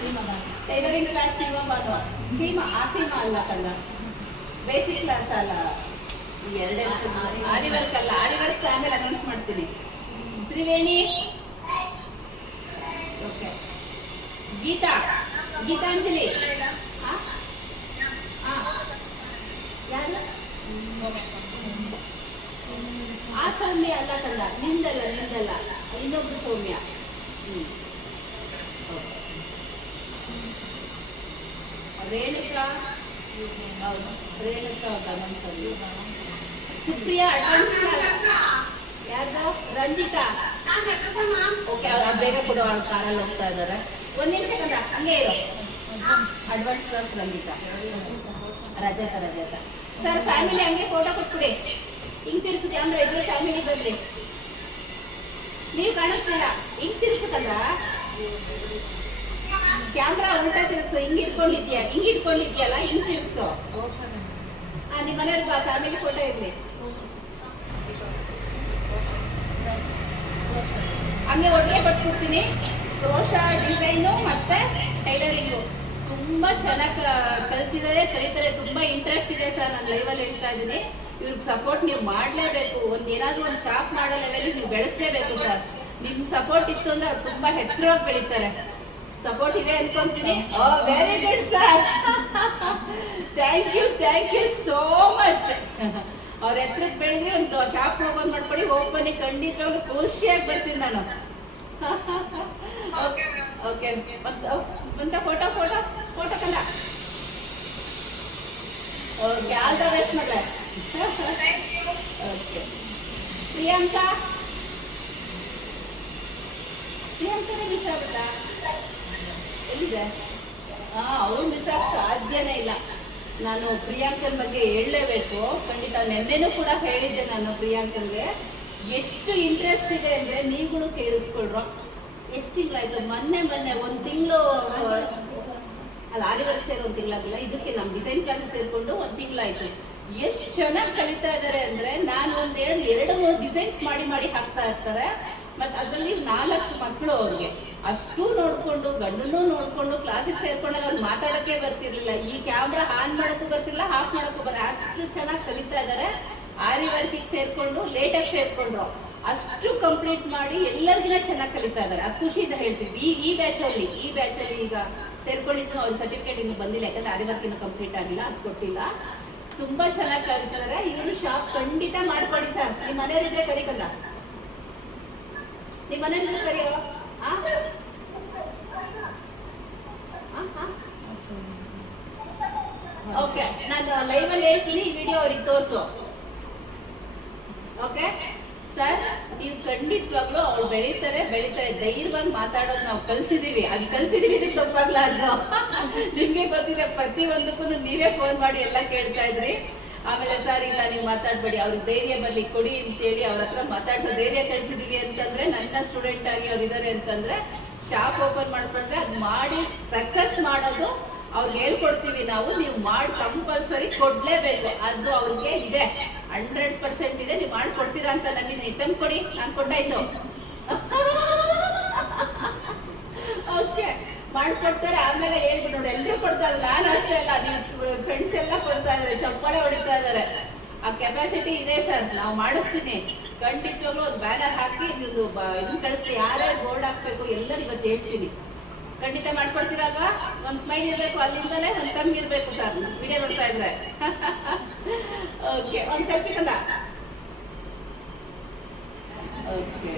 ಸೀಮಾ ಟೈಲರಿಂಗ್ ಕ್ಲಾಸ್ ಸೀಮಾ ಬಾನು ಸೀಮಾ ಆ ಸೀಮಾ ಅಲ್ಲ ಕಲ್ಲ ಬೇಸಿಕ್ ಕ್ಲಾಸ್ ಅಲ್ಲ. ಎರಡೇ ಆಡಿ ವರ್ಕ್ ಅಲ್ಲ. ಆಡಿವರ್ಕ್ ಆಮೇಲೆ ಅನೌನ್ಸ್ ಮಾಡ್ತೀನಿ. ತ್ರಿವೇಣಿ. ಓಕೆ. ಗೀತಾ. ಗೀತಾಂಜಲಿ. ಆ? ಸೌಮ್ಯ ಅಲ್ಲ ತಂದ ನಿಂದಲ್ಲ ನಿಂದಲ್ಲ. ಇನ್ನೊಬ್ರು ಸೌಮ್ಯ. ಹ್ಮ್. ರೇಣುಕಾ. ಸುಪ್ರಿಯಾ ಅಡ್ವಾನ್ಸ್ ಯಾರ್ದು? ರಂಜಿತಾ. ಓಕೆ ಅವ್ರ ಬೇಗ ಕಾರಲ್ಲಿ ಹೋಗ್ತಾ ಇದ್ದಾರೆ. ಒಂದು ನಿಮಿಷ ಅಡ್ವಾನ್ಸ್ ಕ್ಲಾಸ್ ರಂಜಿತಾ. ರಜತ ರಜತ ಸರ್ ಫ್ಯಾಮಿಲಿ ಹಂಗೆ ಫೋಟೋ ಕೊಟ್ಬಿಡಿ. ಹಿಂಗ್ ತಿರ್ಸು ಕ್ಯಾಮ್ರಾ ಇದ್ರೆ ಫ್ಯಾಮಿಲಿ ನೀವು ಕಾಣಿಸ್ತೀರಾ? ಹಿಂಗ್ ತಿರ್ಸಕಂದ್ರ ಕ್ಯಾಮ್ರಾ ಉಲ್ಟಾ ತಿರುಗಿಸು ಹಿಂಗ್ ಇಟ್ಕೊಂಡಿದ್ಯಾ ಹಿಂಗ್ ಇಟ್ಕೊಂಡಿದ್ಯಲ್ಲ ಹಿಂಗ್ ತಿರುಗಿಸು. ಆ, ನಿಮ್ಮ ಮನೆಯವ್ರಿಗೆ ಬಾ ಫ್ಯಾಮಿಲಿ ಫೋಟೋ ಇರ್ಲಿ. ಹಂಗೆ ಒಟ್ಟಿಗೆ ಕೊಟ್ಬಿಡ್ತೀನಿ. ರೋಷಾ ಡಿಸೈನು ಮತ್ತೆ ಟೈಲರಿಂಗು. ತುಂಬಾ ಚೆನ್ನಾಗಿ ಕಲ್ತಿದ್ದಾರೆ ಕಲಿತಾರೆ ತುಂಬಾ ಇಂಟ್ರೆಸ್ಟ್ ಇದೆ ಸರ್ ನಾನು ಲೈವಲ್ಲಿ ಹೇಳ್ತಾ ಇದ್ದೀನಿ. ಇವ್ರಿಗೆ ಸಪೋರ್ಟ್ ನೀವು ಮಾಡಲೇಬೇಕು. ಒಂದು ಏನಾದರೂ ಒಂದು ಶಾಪ್ ಮಾಡೋ ಲೆವೆಲಿಗೆ ನೀವು ಬೆಳೆಸಲೇಬೇಕು ಸರ್. ನಿಮ್ಮ ಸಪೋರ್ಟ್ ಇತ್ತು ಅಂದ್ರೆ ಅವ್ರು ತುಂಬಾ ಎತ್ತರವಾಗಿ ಬೆಳೀತಾರೆ. ಸಪೋರ್ಟ್ ಇದೆ ಅನ್ಕೊಂತೀನಿ. ಓ very good sir thank you thank you so much ಅವ್ರ ಎತ್ತರಕ್ಕೆ ಬೆಳೆದ್ರೆ ಒಂದು ಶಾಪ್ ಓಪನ್ ಮಾಡ್ಕೊಡಿ ಓಪನಿಗೆ ಖಂಡಿತವಾಗಿ ಖುಷಿಯಾಗಿ ಬರ್ತೀನಿ ನಾನು. ಓಕೆ ಬಂತ ಫೋಟೋ ಫೋಟೋ ಫೋಟೋ ಕಲ್ಲ ಓಕೆ ಆಲ್ ದ ಬೆಸ್ಟ್ ಮಗಳ ಓಕೆ ಪ್ರಿಯಾಂಕಾ? ಪ್ರಿಯಾಂಕನೇ ಮಿಸ್ ಆಗ್ಬಿಟ್ಟ ಎಲ್ಲಿದೆ? ಮಿಸ್ ಆಗ ಸಾಧ್ಯನೇ ಇಲ್ಲ. ನಾನು ಪ್ರಿಯಾಂಕನ್ ಬಗ್ಗೆ ಹೇಳಲೇಬೇಕು. ಖಂಡಿತ ನೆನ್ನೆನೂ ಕೂಡ ಹೇಳಿದ್ದೆ ನಾನು ಪ್ರಿಯಾಂಕನ್ಗೆ. ಎಷ್ಟು ಇಂಟ್ರೆಸ್ಟ್ ಇದೆ ಅಂದರೆ ನೀವುಗಳು ಕೇಳಿಸ್ಕೊಳ್ರು. ಎಷ್ಟು ತಿಂಗಳಾಯ್ತು? ಮೊನ್ನೆ ಮೊನ್ನೆ, ಒಂದು ತಿಂಗಳು, ಅಲ್ಲ ಆರಿ ವರ್ಕ್ ಸೇರಿ ಒಂದು ತಿಂಗಳಾಗಿಲ್ಲ. ಇದಕ್ಕೆ ನಮ್ಮ ಡಿಸೈನ್ ಕ್ಲಾಸಿಗೆ ಸೇರಿಕೊಂಡು ಒಂದು ತಿಂಗಳಾಯ್ತು. ಎಷ್ಟು ಚೆನ್ನಾಗಿ ಕಲಿತಾ ಇದ್ದಾರೆ ಅಂದರೆ ನಾನು ಒಂದು ಎರಡು ಎರಡು, ಮೂರು ಡಿಸೈನ್ಸ್ ಮಾಡಿ ಮಾಡಿ ಹಾಕ್ತಾ ಇರ್ತಾರೆ. ಮತ್ತು ಅದರಲ್ಲಿ ನಾಲ್ಕು ಮಕ್ಕಳು ಅವ್ರಿಗೆ. ಅಷ್ಟು ನೋಡಿಕೊಂಡು ಗಂಡನೂ ನೋಡಿಕೊಂಡು ಕ್ಲಾಸಿಗೆ ಸೇರ್ಕೊಂಡಾಗ ಅವ್ರು ಮಾತಾಡೋಕ್ಕೆ ಬರ್ತಿರ್ಲಿಲ್ಲ. ಈ ಕ್ಯಾಮ್ರಾ ಆನ್ ಮಾಡೋಕ್ಕೂ ಬರ್ತಿರ್ಲಿಲ್ಲ ಆಫ್ ಮಾಡೋಕ್ಕೂ ಬರ ಅಷ್ಟು ಚೆನ್ನಾಗಿ ಕಲಿತಾ ಇದ್ದಾರೆ ಆರಿ ವರ್ಕಿಗೆ ಸೇರಿಕೊಂಡು ಲೇಟಾಗಿ ಸೇರಿಕೊಂಡ್ರು. ಅಷ್ಟು ಕಂಪ್ಲೀಟ್ ಮಾಡಿ ಎಲ್ಲರಿಗಿನ ಚೆನ್ನಾಗಿ ಕಲಿತಾ ಇದ್ದಾರೆ ಅದು ಖುಷಿಯಿಂದ ಹೇಳ್ತೀವಿ ಈ ಈ ಬ್ಯಾಚಲ್ಲಿ ಈ ಬ್ಯಾಚಲ್ಲಿ ಈಗ ಸೇರ್ಕೊಂಡಿದ್ದು ಅವ್ರ ಸರ್ಟಿಫಿಕೇಟ್ ಇನ್ನೂ ಬಂದಿಲ್ಲ. ಯಾಕಂದ್ರೆ ಆರಿ ವರ್ಕ್ ಇನ್ನೂ ಕಂಪ್ಲೀಟ್ ಆಗಿಲ್ಲ, ಅದು ಕೊಟ್ಟಿಲ್ಲ. ತುಂಬಾ ಚೆನ್ನಾಗಿ ಕಲಿತಿದ್ದಾರೆ ಇವರು ಶಾಪ್ ಖಂಡಿತ ಮಾಡ್ಕೊಡಿ ಸರ್. ನಿಮ್ಮ ಮನೆಯವರಿದ್ರೆ ಕರಿಕಲ್ಲ ನಿಮ್ಮ? ಆ, ಆ? ಓಕೆ ನಾನು ಲೈವ್ ಅಲ್ಲಿ ಹೇಳ್ತೀನಿ ಈ ವಿಡಿಯೋ ಅವ್ರಿಗೆ ತೋರಿಸು. ಓಕೆ ಸರ್ ನೀವು ಖಂಡಿತವಾಗ್ಲೂ ಅವ್ಳು ಬೆಳೀತಾರೆ ಬೆಳೀತಾರೆ. ಧೈರ್ಯವಾಗಿ ಮಾತಾಡೋದು ನಾವು ಕಲ್ಸಿದೀವಿ. ಅದು ಕಲ್ಸಿದೀವಿ ಇದಕ್ಕೆ ತಪ್ಪಾಗ್ಲ ಅದು? ನಿಮ್ಗೆ ಗೊತ್ತಿದೆ ಪ್ರತಿ ಒಂದಕ್ಕೂ ನೀವೇ ಫೋನ್ ಮಾಡಿ ಎಲ್ಲ ಕೇಳ್ತಾ ಇದ್ರಿ. ಆಮೇಲೆ ಸರ್, ಇಲ್ಲ, ನೀವು ಮಾತಾಡ್ಬೇಡಿ. ಅವ್ರಿಗೆ ಧೈರ್ಯ ಬರ್ಲಿ, ಕೊಡಿ ಅಂತೇಳಿ ಅವ್ರ ಹತ್ರ ಮಾತಾಡ್ಸೋ ಧೈರ್ಯ ಕಳ್ಸಿದೀವಿ ಅಂತಂದ್ರೆ, ನನ್ನ ಸ್ಟೂಡೆಂಟ್ ಆಗಿ ಅವ್ರು ಇದಾರೆ ಅಂತಂದ್ರೆ ಶಾಪ್ ಓಪನ್ ಮಾಡ್ಕೊಂಡ್ರೆ ಅದು ಮಾಡಿ ಸಕ್ಸಸ್ ಮಾಡೋದು ಅವ್ರಿಗೆ ಹೇಳ್ಕೊಡ್ತೀವಿ ನಾವು. ನೀವು ಮಾಡಿ ಕಂಪಲ್ಸರಿ ಕೊಡ್ಲೇಬೇಕು. ಅದು ಅವ್ರಿಗೆ ಇದೆ. ಹಂಡ್ರೆಡ್ ಪರ್ಸೆಂಟ್ ಇದೆ. ನೀವು ಮಾಡ್ಕೊಡ್ತೀರಾ ಅಂತ ನಮಗೆ ತಂದು ಕೊಡಿ. ನಾನು ಕೊಟ್ಟಾಯ್ತು ಓಕೆ ಮಾಡ್ಕೊಡ್ತಾರೆ ಆಮೇಲೆ ಹೇಳ್ಬಿಟ್ಟು ನೋಡಿ ಎಲ್ಲರೂ ಕೊಡ್ತಾ ಇದ್ದಾರೆ. ನಾನು ಅಷ್ಟೇ ಅಲ್ಲ ನೀವು ಫ್ರೆಂಡ್ಸ್ ಎಲ್ಲ ಕೊಡ್ತಾ ಇದ್ದಾರೆ ಚಪ್ಪಾಳೆ ಹೊಡಿತಾ ಇದ್ದಾರೆ. ಆ ಕೆಪಾಸಿಟಿ ಇದೆ ಸರ್ ನಾವು ಮಾಡಿಸ್ತೀನಿ. ಖಂಡಿತವಾಗ್ಲೂ ಒಂದು ಬ್ಯಾನರ್ ಹಾಕಿ ನೀವು ಇದನ್ನ ಕಳಿಸ್ತೀನಿ ಯಾರ್ಯಾರು ಬೋರ್ಡ್ ಹಾಕ್ಬೇಕು ಎಲ್ಲರೂ ಇವತ್ತು ಹೇಳ್ತೀನಿ. ಖಂಡಿತ ಮಾಡ್ಕೊಡ್ತೀರಲ್ವಾ ಒಂದು ಸ್ಮೈಲ್ ಇರಬೇಕು ಅಲ್ಲಿಂದಲೇ ಒಂದು ತಮ್ಮ ಇರಬೇಕು ಸರ್ ವಿಡಿಯೋ ನೋಡ್ತಾ ಇದ್ರೆ. ಓಕೆ ಒಂದು ಸೆಲ್ಫಿ ತಂದ. ಓಕೆ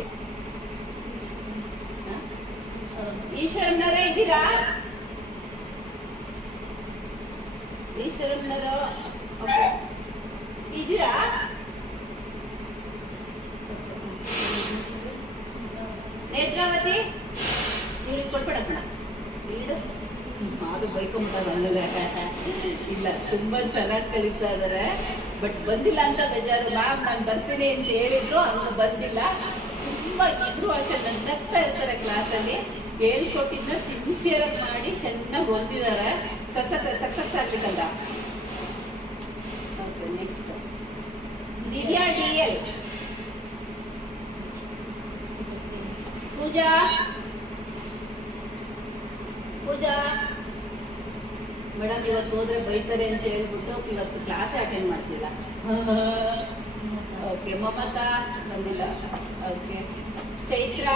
ಈಶ್ವರನ್ನವರೇ ಇದ್ದೀರಾ? ಈಶ್ವರನ್ನವರು ಓಕೆ. ಇದ್ದೀರಾ? ನೇತ್ರಾವತಿ? ಇವ್ರಿಗೆ ಕೊಡ್ಬೇಡ ಕಣ. ಇಡು. ಅದು ಬೈಕೊಂಬಿಟ್ಟಾರ ಇಲ್ಲ, ತುಂಬಾ ಚೆನ್ನಾಗಿ ಕಲಿತಾ ಇದ್ದಾರೆ ಬಟ್ ಬಂದಿಲ್ಲ ಅಂತ ಬೇಜಾರು. ಮ್ಯಾಮ್, ನಾನು ಬರ್ತೀನಿ ಅಂತ ಹೇಳಿದ್ರು ಹಂಗ ಬಂದಿಲ್ಲ. ತುಂಬಾ ಇಬ್ರು ಅಷ್ಟೇ ನಗ್ತಾ ಇರ್ತಾರೆ ಕ್ಲಾಸಲ್ಲಿ ಹೇಳ್ಕೊಟ್ಟಿದ್ದ ಸಿನ್ಸಿಯರ್ ಆಗಿ ಮಾಡಿ ಚೆನ್ನಾಗಿ ಹೊಂದಿದ್ದಾರೆ success success ಆಗ್ಲಿಕ್ಕಲ್ಲ. Okay next Divya D L. Pooja. Pooja. Madam ಇವತ್ತು ಹೋದ್ರೆ ಬೈತಾರೆ ಅಂತ ಹೇಳ್ಬಿಟ್ಟು ಇವತ್ತು ಕ್ಲಾಸ್ ಅಟೆಂಡ್ ಮಾಡ್ತಿಲ್ಲ ಓಕೆ ಮಮತಾ ಬಂದಿಲ್ಲ. ಓಕೆ ಚೈತ್ರ.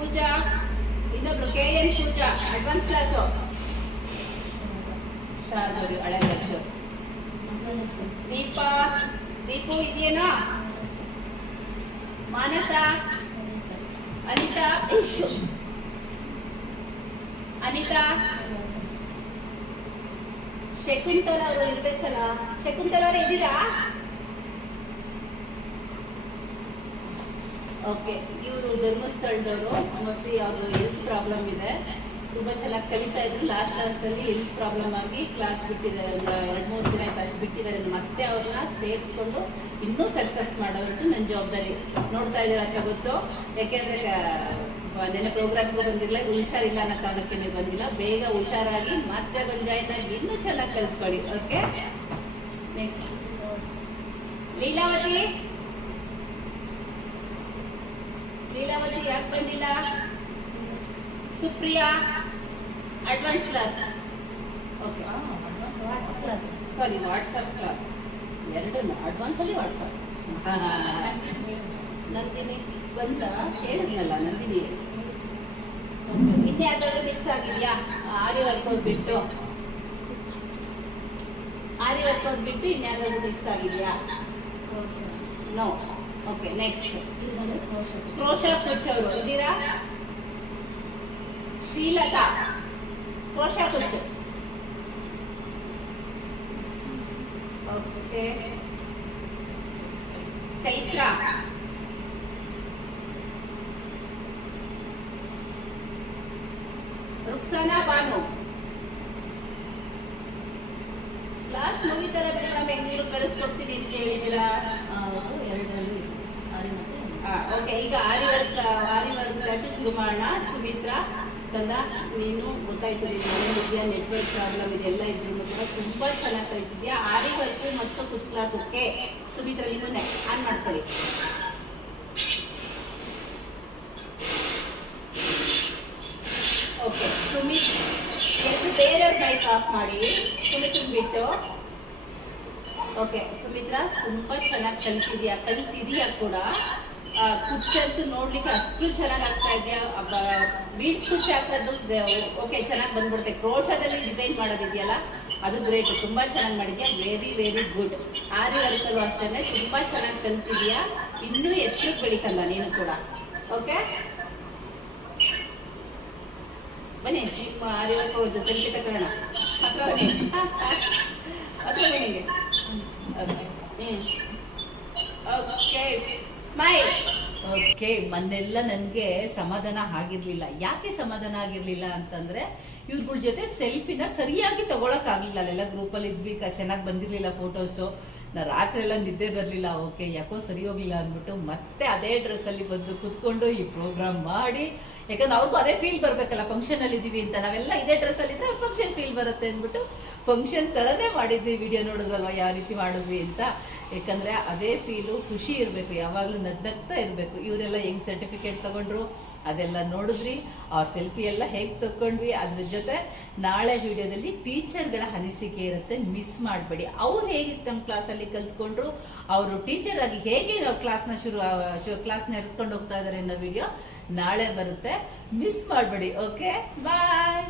ಪೂಜಾ, ಇನ್ನೊಬ್ರು K N Pooja advance class ಶಾರ್ದವ್ರು ಹಳೆ ಲೆಕ್ಚರ್ ದೀಪಾ, ದೀಪು ಇದೆಯೇನಾ ಮಾನಸ, ಅನಿತಾ. ಅನಿತಾ. ಶಕುಂತಲ ಅವರು ಇರ್ಬೇಕಲ್ಲ. ಶಕುಂತಲ ಅವರು ಇದ್ದೀರಾ? ಓಕೆ, ಇವರು ಧರ್ಮಸ್ಥಳದವರು ಮತ್ತು ಅವರು ಹೆಲ್ತ್ ಪ್ರಾಬ್ಲಮ್ ಇದೆ. ತುಂಬ ಚೆನ್ನಾಗಿ ಕಲಿತಾ ಇದ್ರು. ಲಾಸ್ಟ್ ಲಾಸ್ಟಲ್ಲಿ ಹೆಲ್ತ್ ಪ್ರಾಬ್ಲಮ್ ಆಗಿ ಕ್ಲಾಸ್ ಬಿಟ್ಟಿದ್ದಾರೆ ಒಂದು ಎರಡು, ಮೂರು ದಿನ ಆಯ್ತು ಬಿಟ್ಟಿದ್ದಾರೆ. ಮತ್ತೆ ಅವ್ರನ್ನ ಸೇರಿಸ್ಕೊಂಡು ಇನ್ನೂ ಸಕ್ಸಸ್ ಮಾಡೋದು ನನ್ನ ಜವಾಬ್ದಾರಿ. ನೋಡ್ತಾ ಇದ್ದೀರಾ ಅಂತ ಗೊತ್ತು. ಯಾಕೆಂದ್ರೆ ನೆನೆ ಪ್ರೋಗ್ರಾಮ್ಗೂ ಬಂದಿಲ್ಲ ಹುಷಾರಿಲ್ಲ ಅನ್ನೋ ಕಾರಣಕ್ಕೆ ಬಂದಿಲ್ಲ. ಬೇಗ ಹುಷಾರಾಗಿ ಮತ್ತೆ ಆಗಿ ಇನ್ನೂ ಚೆನ್ನಾಗಿ ಕಲಿಸ್ಕೊಳ್ಳಿ ಓಕೆ ನೆಕ್ಸ್ಟ್ ಲೀಲಾವತಿ? ಲೀಲಾವತಿ ಯಾಕೆ ಬಂದಿಲ್ಲ? Supriya advance class okay class sorry WhatsApp class ಎರಡು ಅಡ್ವಾನ್ಸಲ್ಲಿ ವಾಟ್ಸಪ್ ನಂದಿನಿ. ಬಂದ ಹೇಳಿದ್ನಲ್ಲ ನಂದಿನಿ. ನಿನ್ನೆ ಯಾವ್ದಾದ್ರು ಮಿಸ್ ಆಗಿದೆಯಾ? ಆರಿ ವರ್ಕ್ ಹೋಗ್ಬಿಟ್ಟು. ಆರಿ ವರ್ಕ್ ಹೋಗ್ಬಿಟ್ಟು ಇನ್ಯಾವ್ದಾದ್ರು ಮಿಸ್ ಆಗಿದೆಯಾ? No okay next crochet Kutch ಅವರು ಇದ್ದೀರಾ ಶ್ರೀಲತಾ ಕ್ರೋಶಾ ಕುಚ್ ಓಕೆ ಚೈತ್ರ ರುಕ್ಸಾನಾ ಬಾನು ಕ್ಲಾಸ್ ಮುಗಿತಾರೆ ಬೇರೆ ನಾವು ಬೆಂಗಳೂರು ಕಳಿಸ್ಕೊಡ್ತೀನಿ ಅಂತ ಹೇಳಿದ್ದೀರಾ ಎರಡರಲ್ಲಿ ಆರಿ ಮತ್ತೆ ಓಕೆ, ಈಗ ಆರಿ ವರ್ಕ್ ಶುರು ಮಾಡೋಣ. ಸುಮಿತ್ರಾ ಕಂದ ನೀನು ಗೊತ್ತಾಯ್ತು ಮನೇಲಿದ್ಯಾ ನೆಟ್ವರ್ಕ್ ಪ್ರಾಬ್ಲಮ್ ಇದೆಲ್ಲ ಇದ್ರು ಕೂಡ ತುಂಬ ಚೆನ್ನಾಗಿ ಕಲಿತಿದ್ಯಾ? ಆರಿ ಮತ್ತು ಕುಚ್ ಕ್ಲಾಸಕ್ಕೆ ಸುಮಿತ್ರಾ ಸುಮಿತ್ರಾ ಮುಂದೆ ಆನ್ ಮಾಡ್ಕೊಳ್ಳಿ. ಓಕೆ, ಸುಮಿತ್, ಎರಡು ಬೇರೆಯವ್ರ ಬೈಕ್ ಆಫ್ ಮಾಡಿ. ಸುಮಿತ್ ಬಿಟ್ಟು. ಓಕೆ, ಸುಮಿತ್ರಾ, ತುಂಬ ಚೆನ್ನಾಗಿ ಕಲಿತಿದ್ಯಾ? ಕಲಿತಿದೀಯಾ ಕೂಡ? ಕುಚ್ಚಂತೂ ನೋಡ್ಲಿಕ್ಕೆ ಅಷ್ಟು ಚೆನ್ನಾಗಿ ಆಗ್ತಾ ಇದೆಯಾ ಬೀಡ್ಸ್ ಕುಚ್ಚು ಹಾಕೋದು ಓಕೆ ಚೆನ್ನಾಗಿ ಬಂದ್ಬಿಡುತ್ತೆ. ಕ್ರೋಶದಲ್ಲಿ ಡಿಸೈನ್ ಮಾಡೋದಿದೆಯಲ್ಲ, ಅದು ಗ್ರೇಟ್ ತುಂಬಾ ಚೆನ್ನಾಗಿ ಮಾಡಿದ್ಯಾ? ವೆರಿ ವೆರಿ ಗುಡ್ ಆರಿ ವರ್ಕಲ್ಲೂ ಅಷ್ಟೇ ತುಂಬಾ ಚೆನ್ನಾಗಿ ಕಲ್ತಿದ್ಯಾ ಇನ್ನೂ ಎತ್ತರಕ್ಕೆ ಬೆಳಿಕಲ್ಲ ನೀನು ಕೂಡ. ಓಕೆ ಬನ್ನಿ, ನಿಮ್ಮ ಆರಿ ವರ್ಕ್ ಸೆಲ್ಫಿ ತಗೊಳ್ಳೋಣ ಹತ್ರ ಬನ್ನಿ. ಹತ್ರ ಬನ್ನಿ. ಓಕೆ ಸ್ಮೈಲ್ ಓಕೆ ಮೊನ್ನೆಲ್ಲ ನನಗೆ ಸಮಾಧಾನ ಆಗಿರ್ಲಿಲ್ಲ. ಯಾಕೆ ಸಮಾಧಾನ ಆಗಿರ್ಲಿಲ್ಲ ಅಂತಂದ್ರೆ, ಇವ್ರಗಳ ಜೊತೆ ಸೆಲ್ಫಿನ ಸರಿಯಾಗಿ ತಗೊಳಕ್ಕಾಗ್ಲಿಲ್ಲ ಅಲ್ಲೆಲ್ಲ ಗ್ರೂಪಲ್ಲಿ ಇದ್ವಿ ಚೆನ್ನಾಗಿ ಬಂದಿರ್ಲಿಲ್ಲ ಫೋಟೋಸು ನಾ ರಾತ್ರಿ ಎಲ್ಲ ನಿದ್ದೆ ಬರಲಿಲ್ಲ. ಓಕೆ ಯಾಕೋ ಸರಿ ಹೋಗಿಲ್ಲ ಅಂದ್ಬಿಟ್ಟು ಮತ್ತೆ ಅದೇ ಡ್ರೆಸ್ಸಲ್ಲಿ ಬಂದು ಕುತ್ಕೊಂಡು ಈ ಪ್ರೋಗ್ರಾಮ್ ಮಾಡಿ. ಯಾಕಂದ್ರೆ ಅವ್ರಿಗೂ ಅದೇ ಫೀಲ್ ಬರಬೇಕಲ್ಲ ಫಂಕ್ಷನಲ್ಲಿ ಇದ್ದೀವಿ ಅಂತ. ನಾವೆಲ್ಲ ಇದೇ ಡ್ರೆಸ್ಸಲ್ಲಿ ಇದ್ರೆ ಫಂಕ್ಷನ್ ಫೀಲ್ ಬರುತ್ತೆ ಅಂದ್ಬಿಟ್ಟು ಫಂಕ್ಷನ್ ಥರನೇ ಮಾಡಿದ್ವಿ. ವಿಡಿಯೋ ನೋಡಿದ್ರಲ್ವ ಯಾವ ರೀತಿ ಮಾಡಿದ್ವಿ ಅಂತ. ಯಾಕಂದರೆ ಅದೇ ಫೀಲು ಖುಷಿ ಇರಬೇಕು, ಯಾವಾಗಲೂ ನಗ್ನಗ್ತಾ ಇರಬೇಕು. ಇವರೆಲ್ಲ ಹೆಂಗೆ ಸರ್ಟಿಫಿಕೇಟ್ ತಗೊಂಡ್ರು ಅದೆಲ್ಲ ನೋಡಿದ್ರಿ, ಅವ್ರ ಸೆಲ್ಫಿ ಎಲ್ಲ ಹೇಗೆ ತಗೊಂಡ್ವಿ ಅದ್ರ ಜೊತೆ ನಾಳೆ ವಿಡಿಯೋದಲ್ಲಿ ಟೀಚರ್ಗಳ ಅನಿಸಿಕೆ ಇರುತ್ತೆ ಮಿಸ್ ಮಾಡಬೇಡಿ. ಅವ್ರು ಹೇಗೆ ನಮ್ಮ ಕ್ಲಾಸಲ್ಲಿ ಕಲ್ತ್ಕೊಂಡ್ರು, ಅವರು ಟೀಚರ್ ಆಗಿ ಹೇಗೆ ಕ್ಲಾಸ್ನ ಶುರು ಕ್ಲಾಸ್ ನಡೆಸ್ಕೊಂಡು ಹೋಗ್ತಾ ಇದ್ದಾರೆ ಅನ್ನೋ ವಿಡಿಯೋ ನಾಳೆ ಬರುತ್ತೆ. ಮಿಸ್ ಮಾಡಬೇಡಿ ಓಕೆ ಬಾಯ್